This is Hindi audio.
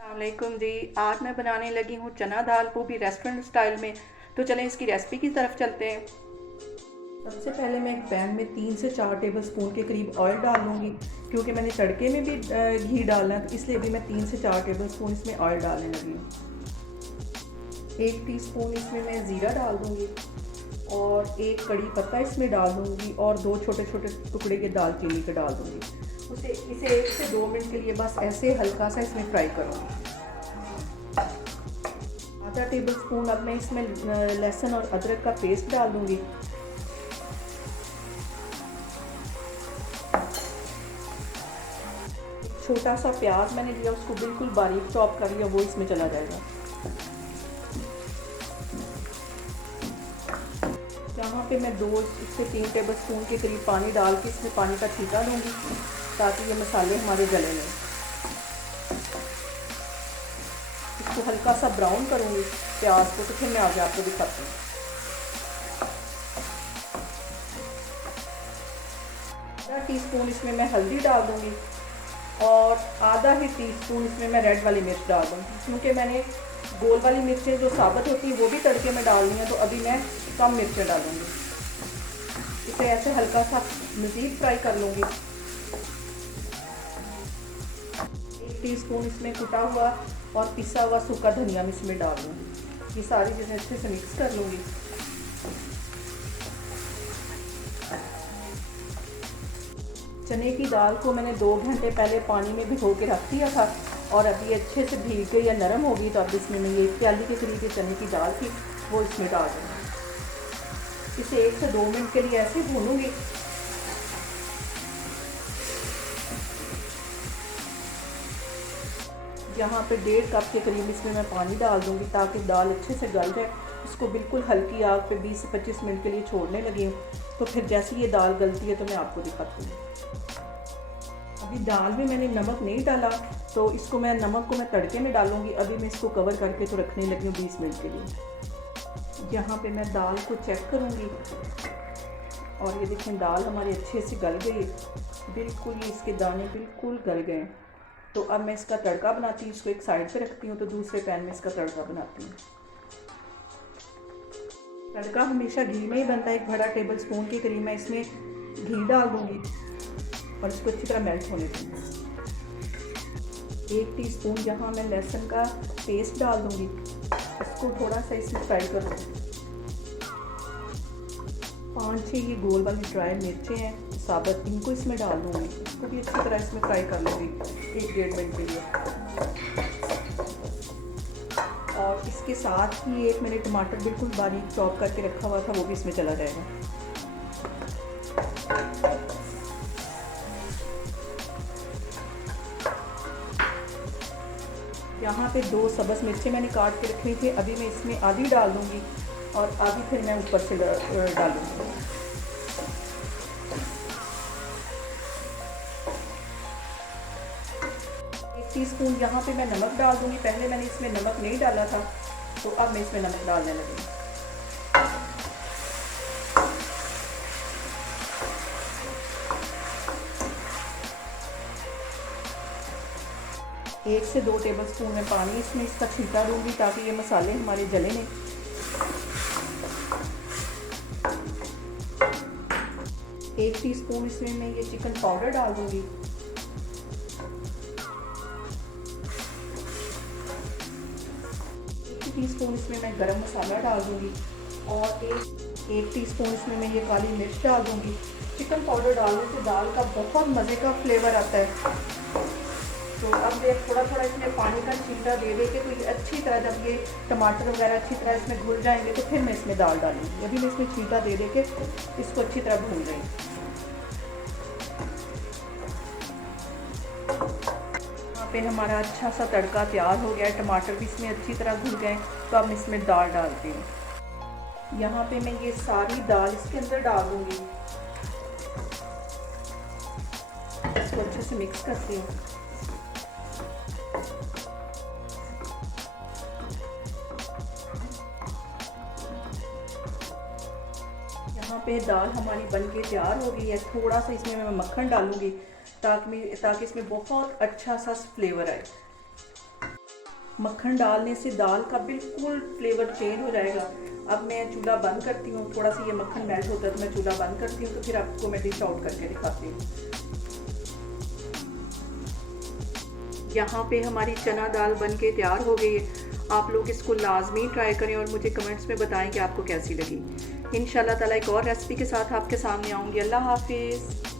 अस्सलामुअलैकुम जी। आज मैं बनाने लगी हूँ चना दाल, वो भी रेस्टोरेंट स्टाइल में। तो चलें इसकी रेसिपी की तरफ चलते हैं। सबसे पहले मैं एक पैन में 3 से 4 टेबल स्पून के करीब ऑयल डाल लूँगी, क्योंकि मैंने तड़के में भी घी डालना है, तो इसलिए भी मैं 3 से 4 टेबल स्पून इसमें ऑयल डालने लगी हूँ। 1 टीस्पून इसमें मैं ज़ीरा डाल दूँगी और 1 कड़ी पत्ता इसमें डाल दूँगी और 2 छोटे छोटे टुकड़े के दालचीनी के डाल दूँगी। इसे 1 से 2 मिनट के लिए बस ऐसे हल्का सा इसमें फ्राई करूँगी। आधा टेबल स्पून अब मैं इसमें लहसुन और अदरक का पेस्ट डाल दूँगी। छोटा सा प्याज मैंने लिया, उसको बिल्कुल बारीक चॉप कर लिया, वो इसमें चला जाएगा। यहाँ पे मैं 2 से 3 टेबल स्पून के करीब पानी डाल के इसमें पानी का छींटा दूँगी, ताकि ये मसाले हमारे गले नहीं। इसको हल्का सा ब्राउन करूँगी प्याज को, तो फिर मैं आगे आपको दिखाती हूँ। आधा टीस्पून इसमें मैं हल्दी डाल दूँगी और आधा ही टीस्पून इसमें मैं रेड वाली मिर्च डाल दूँगी, क्योंकि मैंने गोल वाली मिर्चें जो साबुत होती हैं वो भी तड़के में डालनी है, तो अभी मैं कम मिर्चें डालूँगी। इसे ऐसे हल्का सा मज़ीद फ्राई कर लूँगी। 1 टीस्पून इसमें कुटा हुआ और पिसा हुआ सूखा धनिया मैं इसमें डाल दूँगी। ये सारी चीज़ें अच्छे से मिक्स कर लूँगी। चने की दाल को मैंने 2 घंटे पहले पानी में भिगो के रख दिया था और अभी अच्छे से भीग गई या नरम होगी, तो अब इसमें मैं ये प्याली के करीब के चने की दाल थी वो इसमें डाल दूँगी। इसे 1 से 2 मिनट के लिए ऐसे भूनूंगी। यहाँ पे 1.5 कप के करीब इसमें मैं पानी डाल दूँगी, ताकि दाल अच्छे से गल जाए। इसको बिल्कुल हल्की आग पे 20 से 25 मिनट के लिए छोड़ने लगी हूँ, तो फिर जैसे ये दाल गलती है तो मैं आपको दिखाती हूँ। अभी दाल में मैंने नमक नहीं डाला, तो इसको नमक को मैं तड़के में डालूँगी। अभी मैं इसको कवर करके तो रखने लगी हूँ 20 मिनट के लिए। यहाँ पे मैं दाल को चेक करूँगी और ये देखें दाल हमारी अच्छे से गल गई, बिल्कुल ये इसके दाने बिल्कुल गल गए। तो अब मैं इसका तड़का बनाती हूँ। इसको एक साइड पे रखती हूँ, तो दूसरे पैन में इसका तड़का बनाती हूँ। तड़का हमेशा घी में ही बनता है। 1 बड़ा टेबल स्पून के करीब मैं इसमें घी डाल दूँगी और इसको अच्छी तरह मेल्ट होने दूँगी। 1 टीस्पून यहाँ मैं लहसुन का पेस्ट डाल दूँगी, इसको थोड़ा सा इसमें फ्राई करूँगी। 5-6 ये गोल वाली ड्राई मिर्चें हैं साबुत, इनको इसमें डाल दूँगी। इसको भी अच्छी तरह इसमें फ्राई कर लूँगी 1-1.5 मिनट के लिए। और इसके साथ ही 1 मैंने टमाटर बिल्कुल बारीक चॉप करके रखा हुआ था, वो भी इसमें चला जाएगा। यहाँ पे 2 सब्ज़ मिर्चें मैंने काट के रखी थी, अभी मैं इसमें आधी डाल दूँगी और आधी फिर मैं ऊपर से डालूँगी। 1 टीस्पून यहाँ पे मैं नमक डाल दूँगी। पहले मैंने इसमें नमक नहीं डाला था, तो अब मैं इसमें नमक डालने लगी। 1 से 2 टेबल स्पून में पानी इसमें इसका छींटा दूँगी, ताकि ये मसाले हमारे जले नहीं। 1 टीस्पून इसमें मैं ये चिकन पाउडर डाल दूँगी। 1 टीस्पून इसमें मैं गरम मसाला डाल दूँगी और 1 टीस्पून इसमें मैं ये काली मिर्च डाल दूँगी। चिकन पाउडर डालने से दाल का बहुत मज़े का फ्लेवर आता है। तो अब ये थोड़ा थोड़ा इसमें पानी का छींटा दे के, तो ये अच्छी तरह जब ये टमाटर वगैरह अच्छी तरह इसमें घुल जाएंगे, तो फिर मैं इसमें दाल डालूँगी। अभी मैं इसमें छींटा दे के इसको अच्छी तरह भून रही हूँ। यहाँ पे हमारा अच्छा सा तड़का तैयार हो गया है, टमाटर भी इसमें अच्छी तरह घुल गए। तो अब मैं इसमें दाल डालती हूँ। यहाँ पे मैं ये सारी दाल इसके अंदर डाल दूँगी, इसको अच्छे से मिक्स करती हूँ। यहाँ पे दाल हमारी बनके तैयार हो गई है। थोड़ा सा इसमें मैं मक्खन डालूँगी, ताकि इसमें बहुत अच्छा सा फ्लेवर आए। मक्खन डालने से दाल का बिल्कुल फ्लेवर चेंज हो जाएगा। अब मैं चूल्हा बंद करती हूँ, थोड़ा सा ये मक्खन मेल्ट होता है तो मैं चूल्हा बंद करती हूँ, तो फिर आपको मैं डिश आउट करके दिखाती हूँ। यहाँ पे हमारी चना दाल बन के तैयार हो गई है। आप लोग इसको लाजमी ट्राई करें और मुझे कमेंट्स में बताएं कि आपको कैसी लगी। इंशाल्लाह ताला एक और रेसिपी के साथ आपके सामने आऊँगी। अल्लाह हाफिज़।